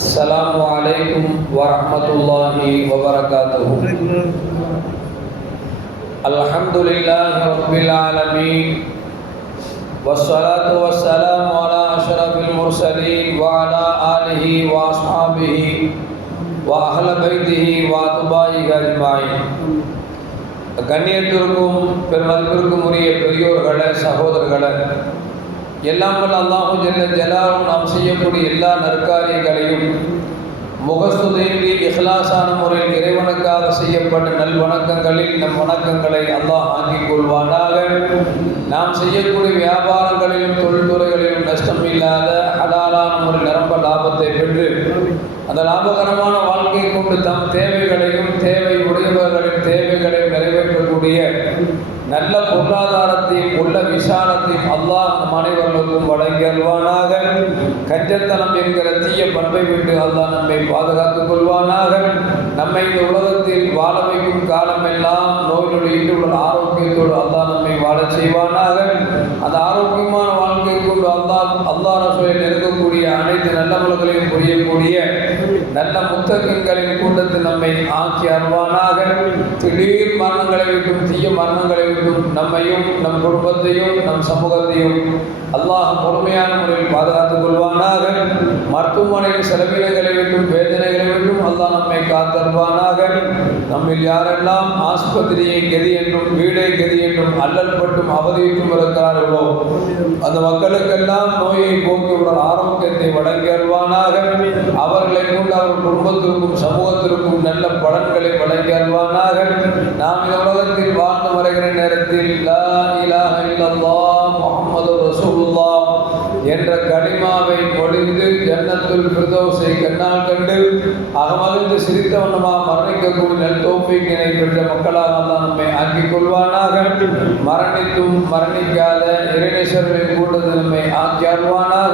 السلام عليكم ورحمة الله وبركاته الحمد لله رب العالمين والصلاة والسلام على أشرف المرسلين وعلى آله وأصحابه وأهل بيته وأتباعه أجمعين கண்ணியத்திற்கும் பெருமதிப்பிற்கும் உரிய பெரியோர்களே சகோதரர்களே எல்லாம் வல்ல அல்லாஹு ஜல்ல ஜலாலும் நாம் செய்யக்கூடிய எல்லா நற்காரியங்களையும் முகஸ்துதையின்றி இஹ்லாசான முறையில் இறைவனுக்காக செய்யப்பட்ட நல் வணக்கங்களில் நம் வணக்கங்களை அல்லாஹ் ஆக்கிக் கொள்வானாக. நாம் செய்யக்கூடிய வியாபாரங்களிலும் தொழில்துறைகளிலும் நஷ்டம் இல்லாத அடாலான ஒரு நிரம்ப லாபத்தை பெற்று அந்த லாபகரமான வாழ்க்கையை கொண்டு தம் தேவைகளையும் தேவை உடையவர்களின் தேவைகளையும் நிறைவேற்றக்கூடிய நல்ல பொருளாதாரத்தையும் உள்ள விசாலத்தையும் அல்லாஹ் நம் அனைவர்களுக்கும் வழங்கியல்வானாக கஞ்சத்தனம் என்கிற தீய பண்பை விட்டு அல்லாஹ் நம்மை பாதுகாத்துக் கொள்வானாக. நம்மை இந்த உலகத்தில் வாழ வைக்கும் காலமெல்லாம் நோய் உள்ள ஆரோக்கியத்தோடு அல்லாஹ் நம்மை வாழச் செய்வானாக. அந்த ஆரோக்கியமான வாழ்க்கை கொண்டு அல்லாஹ் அல்லாஹ் ரசூலில் இருக்கக்கூடிய அனைத்து நல்லவர்களையும் புரியக்கூடிய நல்ல முத்தகங்களின் கூட்டத்தில் நம்மை ஆக்கி அருவானாக திடீர் தீய மரணங்களை விட்டும் நம்மையும் நம் குடும்பத்தையும் நம் சமூகத்தையும் அல்லாஹ் பொறுமையான முறையில் பாதுகாத்துக் கொள்வானாக. மருத்துவமனையில் செலவினங்களை விட்டும் வேதனைகளை விட்டும் அல்லாஹ் நம்மை காத்தருவானாக. நம்மில் யாரெல்லாம் ஆஸ்பத்திரியை கெதி என்றும் வீடை கெதி என்றும் அல்லல் பட்டும் அவதியிட்டும் இருக்கிறார்களோ அந்த மக்களுக்கெல்லாம் நோயை போக்கியுடன் ஆரோக்கியத்தை வழங்கி அருவானாக அவர்களை கொண்டு அவர் குடும்பத்திற்கும் சமூகத்திற்கும் நல்ல பலன்களை வழங்கி அருவானாக நாம் இந்த உலகத்தில் நேரத்தில் என்ற கனிமாவை பொழிந்து ஜன்னத்துள் பிரதோசை கண்ணால் கண்டு அகமகிழ்ந்து சிரித்தவனமா மரணிக்கக்கூடிய நெல் தோப்பிக்கினை பெற்ற மக்களாக தான் நம்மை ஆக்கிக் கொள்வானாக. மரணித்தும் மரணிக்காத இறைநேசர்களின் கூட்டத்தில் நம்மை ஆக்கி அருவானாக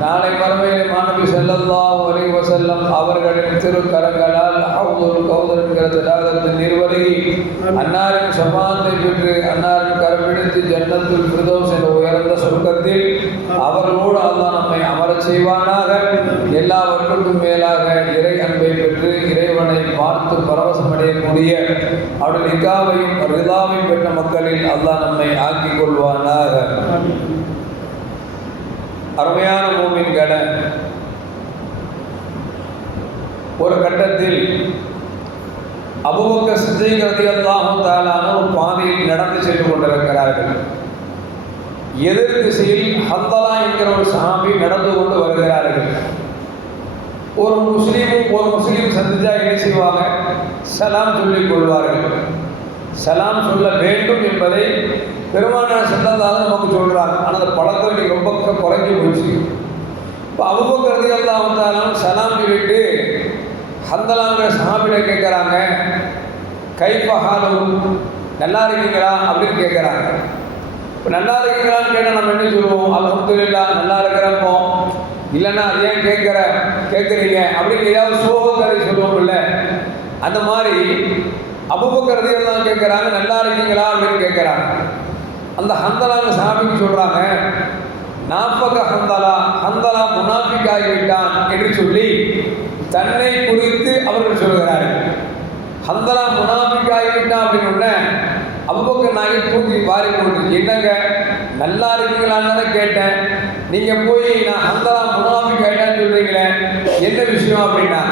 நாளை மறுமையிலே மாணவி செல்லல்லா ஒரே வசல்லம் அவர்களின் திருக்கரங்களால் ஹவுதுல் கௌதர் என்கிற தடாகத்தின் நிர்வருகி அன்னாரின் சமாதத்தை பெற்று அன்னாரின் கரப்பிடித்து ஜன்னத்துல் பிரதோஸ் என்ற உயர்ந்த சொர்க்கத்தில் வரச் செய்வானாக. எல்லாவற்றுக்கும் மேலாக இறை அன்பை பெற்று இறைவனை பார்த்து பரவசமடையக்கூடிய அவருடைய நிக்காவையும் ரிதாவையும் பெற்ற மக்களில் அல்லாஹ் நம்மை ஆக்கிக் கொள்வானாக. அருமையான மூமின்கள ஒரு கட்டத்தில் அபுபக்க சித்தைகிறது அல்லாஹும் தாலான ஒரு பாதையில் நடந்து சென்று கொண்டிருக்கிறார்கள். எதிர் திசையில் ஹந்தலா என்கிற ஒரு சாமி நடந்து கொண்டு வருகிறார்கள். ஒரு முஸ்லீமும் ஒரு முஸ்லீம் சந்தித்தா என்ன செய்வாங்க? சலாம் சொல்லிக் கொள்வார்கள். சலாம் சொல்ல வேண்டும் என்பதை பெருமானார் செல்லதாக நமக்கு சொல்கிறாங்க ஆனால் அந்த பழக்கம் இன்னைக்கு ரொம்ப குறைஞ்சி போச்சு. இப்போ அபுபக்கரதி எல்லாம் வந்தாலும் சலாம் சொல்லிட்டு ஹந்தலாங்கிற சாமியிட கேட்குறாங்க. கைப்பகாலும் நல்லா இருக்கீங்களா? அப்படின்னு கேட்குறாங்க. இப்போ நல்லா இருக்கிறான்னு கேட்டால் நம்ம என்ன சொல்லுவோம்? அல்ஹம்துலில்லா நல்லா இருக்கிறப்போ இல்லைன்னா அது ஏன் கேட்குற? கேட்குறீங்க. அப்படின்னு ஏதாவது சோகக்கரை சொல்லுவோம்ல. அந்த மாதிரி அபுபக்கரதி எல்லாம் கேட்குறாங்க நல்லா இருக்கீங்களா அப்படின்னு கேட்குறாங்க. அந்த ஹந்தலாங்க சாமிக்கு சொல்கிறாங்க நாற்பக ஹந்தலா ஹந்தலா முனாஃபிக் ஆகிவிட்டான் என்று சொல்லி தன்னை குறித்து அவர்கள் சொல்கிறார்கள். ஹந்தலா முனாஃபிக் ஆகிவிட்டான் அப்படின்னு நாயை தூக்கி வாரி போட்டு என்னங்க நல்லா இருக்கீங்களான்னு தான் கேட்டேன். நீங்கள் போய் நான் ஹந்தலா முனாஃபிக் கேட்டேன்னு சொல்கிறீங்களே என்ன விஷயம் அப்படின்னா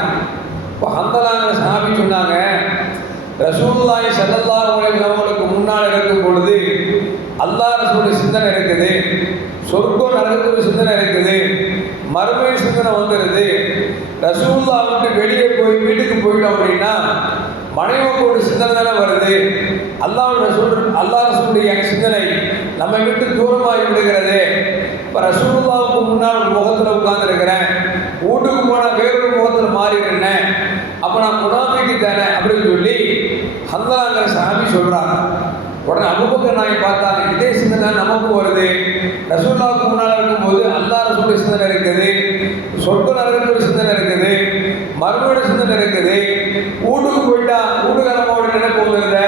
இப்போ ஹந்தலாங்கிற சாமி சொன்னாங்க ரசூல்லாய் சல்லல்லா அவங்களுக்கு முன்னால் இருக்கும் பொழுது அல்லாஹ் ரசூலுடைய சிந்தனை இருக்குது சொர்க்கம் நரகத்துடைய சிந்தனை இருக்குது மறுமை சிந்தனை வந்துடுது ரசூல்லா விட்டு வெளியே போய் வீட்டுக்கு போயிட்டோம் அப்படின்னா மனைவனோட சிந்தனை தானே வருது? அல்லாஹ் ரசூல் அல்லாஹ் ரசூலுடைய சிந்தனை நம்மை விட்டு தூரமாகி விடுகிறது. இப்போ ரசூல்லாவுக்கு முன்னால் ஒரு முகத்தில் உட்கார்ந்துருக்கிறேன். வீட்டுக்கு போனால் வேறொரு முகத்தில் மாறிடுறேன் அப்போ நான் முனாஃபிக்கு தானே அப்படின்னு சொல்லி ஹந்தலாங்கிற சாமி சொல்கிறாங்க உடனே அபுபக்கர் நாயை பார்த்தாங்க இதே சிந்தனை நமக்கு வருது. ரசூல்லாவுக்கு முன்னால் இருக்கும்போது அல்லா ரசூலுடைய சிந்தனை இருக்குது. சொர்க்க நரகத்துடைய சிந்தனை இருக்குது. மறுபடி சிந்தனை இருக்குது. வீட்டுக்கு போயிட்டா வீட்டுக்காரமாவோட நினைப்பு வந்துருத.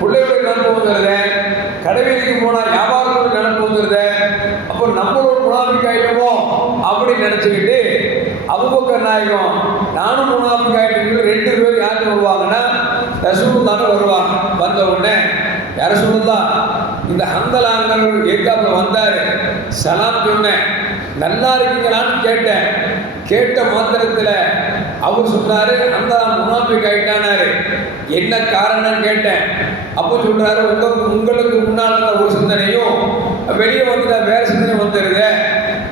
பிள்ளையோட நினைப்பு வந்துருத. கடைவீதிக்கு போனால் வியாபாரத்தோட நினைப்பு வந்துருத. அப்போ நம்மளோட முனாபிக்கு ஆயிட்டோமோ அப்படின்னு நினச்சிக்கிட்டு அபுபக்கர் நாயகம் நானும் முனாபிக்கு ஆகிட்டு ரெண்டு பேர் யாருக்கு வருவாங்கன்னா ரசூலுல்லாஹ் வருவாங்க. வந்த உடனே யார சொல்லுதான் இந்த ஹந்தலாங்கர் ஏற்காப்பில் வந்தார். சலாம் சொன்னேன் நல்லா இருக்கீங்களான்னு கேட்டேன். கேட்ட மாத்திரத்தில் அவர் சொன்னாரு அந்த முனாஃபிக் ஆயிட்டானாரு. என்ன காரணம் கேட்டேன். அப்போ சொல்றாரு உங்களுக்கு உங்களுக்கு முன்னால் இருந்த ஒரு சிந்தனையும் வெளியே வந்துட்டா வேற சிந்தனை வந்துடுது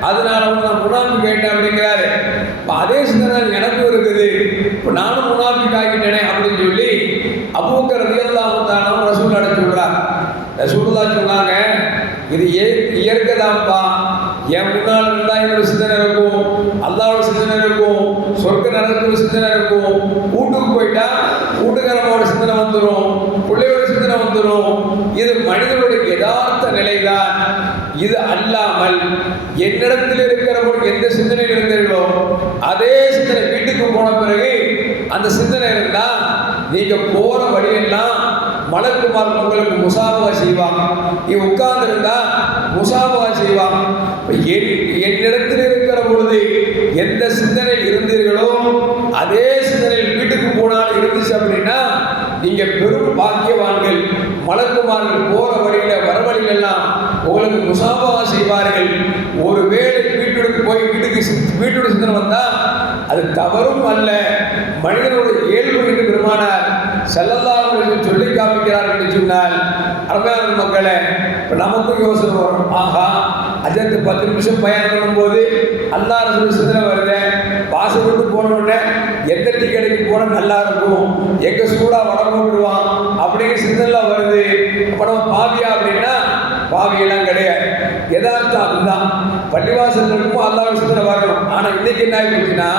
அதனால வந்து நான் முனாஃபிக் கேட்டேன் அப்படிங்கிறாரு. இப்போ அதே சிந்தனை எனக்கும் இருக்குது. இப்போ நானும் முனாஃபிக் ஆகிட்டேனே அப்படின்னு சொல்லி தான் சொன்னாங்க. இது ஏ இயற்கை தான்ப்பா என் முன்னால் இருந்தால் என்னோட சிந்தனை இருக்கும். அல்லாவோட சிந்தனை இருக்கும். சொர்க்க நரகத்தோட சிந்தனை இருக்கும். வீட்டுக்கு போயிட்டா வீட்டுக்காரமாவோட சிந்தனை வந்துடும் பிள்ளையோட சிந்தனை வந்துடும் இது மனிதனுடைய யதார்த்த நிலைதான். இது அல்லாமல் என்னிடத்தில் இருக்கிறவங்களுக்கு எந்த சிந்தனை இருந்தீர்களோ அதே சிந்தனை வீட்டுக்கு போன பிறகு அந்த சிந்தனை இருந்தால் நீங்கள் போகிற வழியெல்லாம் மலக்குமார் உங்களுக்கு முசாபா செய்வாங்க. நீ உட்கார்ந்துருந்தா முசாபா செய்வாங்க. என்னிடத்தில் இருக்கிற பொழுது எந்த சிந்தனையில் இருந்தீர்களோ அதே சிந்தனையில் வீட்டுக்கு போனால் இருந்துச்சு அப்படின்னா நீங்க பெரும் பாக்கியவான்கள். மலக்குமார்கள் போற வழியில வரவழிகள் எல்லாம் உங்களுக்கு முசாபா செய்வார்கள். ஒருவேளை வீட்டுக்கு போய் வீட்டுக்கு வீட்டுடைய வீட்டோட சிந்தனை வந்தா அது தவறும் அல்ல. மனிதனுடைய இயல்பு என்று பெருமானார் செல்லல்லாமல் சொல்லி காமிக்கிறார்கள் என்று சொன்னால் அருமையான மக்களே இப்போ நமக்கும் யோசனை வரும். ஆகா அஜத்து பத்து நிமிஷம் பயணம் பண்ணும்போது அல்லா ரசூல் சிந்தனை வருது வாசல் கொண்டு போன உடனே எந்த டிக்கெட்டுக்கு போனால் நல்லா இருக்கும் எங்கே சூடாக வளர்ந்து விடுவான் அப்படிங்கிற சிந்தனை வருது. அப்போ நம்ம பாவியா அப்படின்னா பாவியெல்லாம் கிடையாது. எதார்த்தம் அதுதான். பள்ளிவாசல் இருக்கும் அல்லா விஷயத்தில் வரணும் ஆனால் இன்னைக்கு என்ன ஆகிடுச்சுன்னா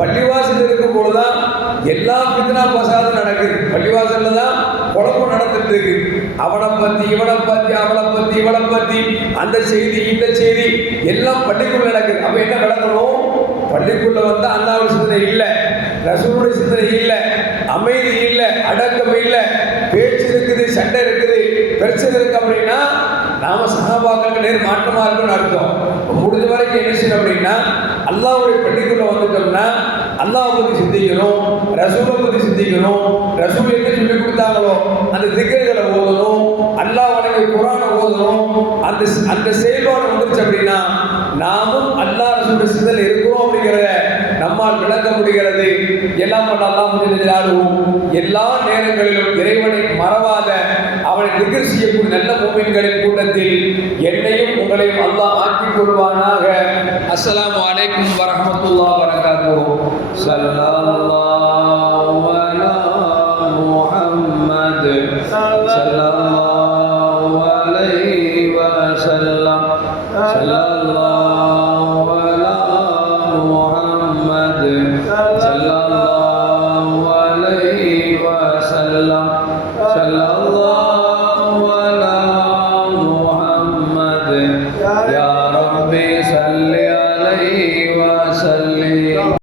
பள்ளிவாசல் இருக்கும் தான் எல்லா பித்னா பசாதும் நடக்குது. பள்ளிவாசலில் தான் குழப்பம் நடந்துட்டு இருக்கு. அவனை பத்தி இவனை பத்தி அவளை பத்தி இவனை பத்தி அந்த செய்தி இந்த செய்தி எல்லாம் பள்ளிக்குள்ள நடக்குது. அப்ப என்ன நடக்கணும்? பள்ளிக்குள்ள வந்தால் அல்லாஹ் சிந்தனை இல்லை. ரசூலுடைய சிந்தனை இல்லை. அமைதி இல்லை. அடக்கம் இல்லை. பேச்சு இருக்குது சண்டை இருக்குது. பிரச்சனை இருக்கு அப்படின்னா நாம சகாபாக்களுக்கு நேர் மாற்றமா இருக்கும்னு அர்த்தம். முடிஞ்ச வரைக்கும் என்ன செய்யணும் அப்படின்னா அல்லாவுடைய பள்ளிக்குள்ள வந்துட்டோம்னா அல்லாஹ் பத்தி சிந்திக்கணும் ரசூலை பத்தி சிந்திக்கணும் ரசூல் என்ன சொல்லி கொடுத்தாங்களோ அந்த திக்கர்களை ஓதணும் அல்லாஹ் வணங்கி குரானை ஓதணும் அந்த அந்த செயல்பாடு வந்துருச்சு அப்படின்னா நாமும் அல்லாஹ் ரசூலுடைய சிந்தனை இருக்கிறோம் அப்படிங்கிற நம்மால் விளக்க முடிகிறது. எல்லாம் வல்ல அல்லாஹ் முதலிலாகவும் எல்லா நேரங்களிலும் இறைவனை மறவாத அவனை திகர் செய்யக்கூடிய நல்ல மூமின்களின் கூட்டத்தில் என்னையும் உங்களையும் அல்லாஹ் ஆக்கிக் கொள்வானாக. அஸ்லாம் அலைக்கும் வரமத்துல்லா வபரகாத்துஹு. சல்லா